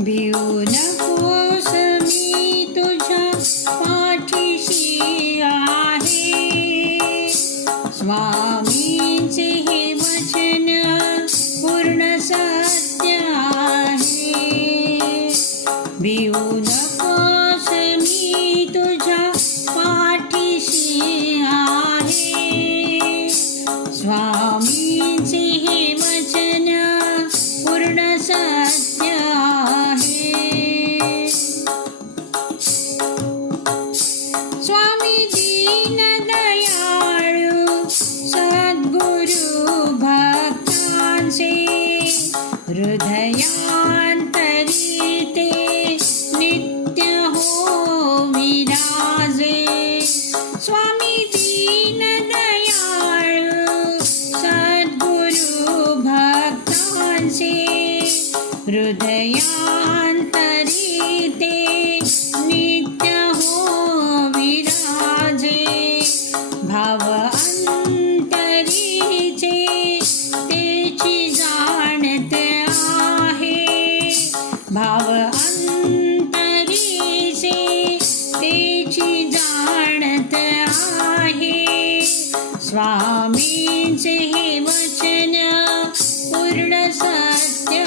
भिऊ नकोस आहे. स्वामींचे हे वचन पूर्ण सत्य आहे. भिऊ नकोस तुझ्या पाठीशी आहे. स्वामींचे हे वचन पूर्ण सत्य हृदयान्तरिते नित्यहो विराजे। स्वामी दीनयाळ सद्गुरु भक्तांसे हृदयान्तरिते नित्यहो विराजे। भव अन्तरिचे अंतरीचे तेची जाणत आहे स्वामीचे हे वचन पूर्ण सत्या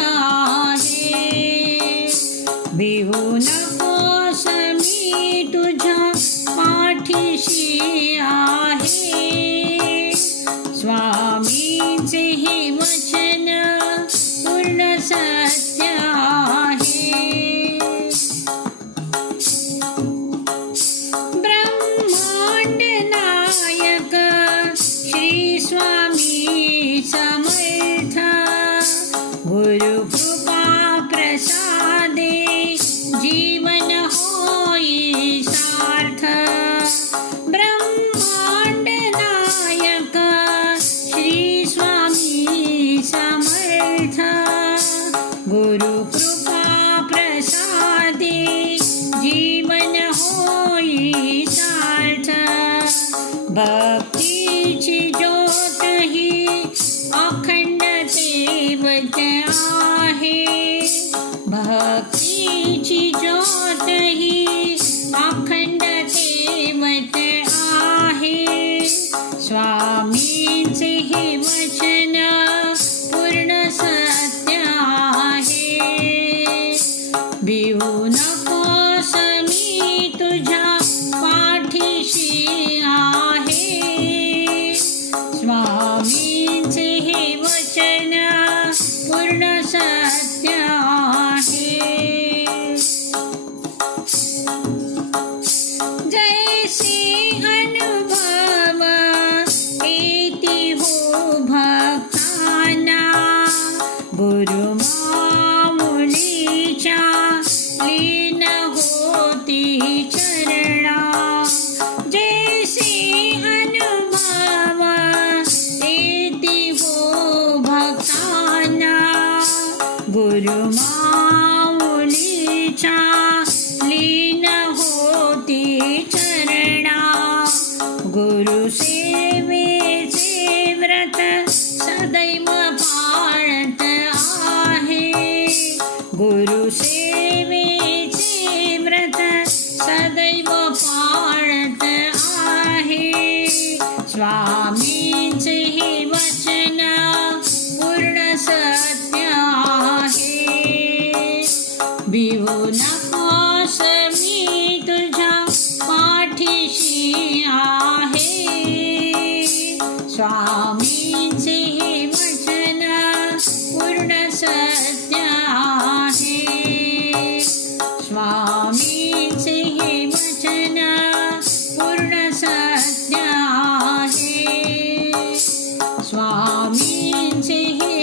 अखंड दैवत आहे. भक्तीची ज्योत ही देवो भक्ताना गुरुमा नकोस मी तुझ्या आहे. स्वामीचे हे वचन पूर्ण सत्य आहे. स्वामीचे हे वचन पूर्ण सत्य आहे. स्वामीचे हे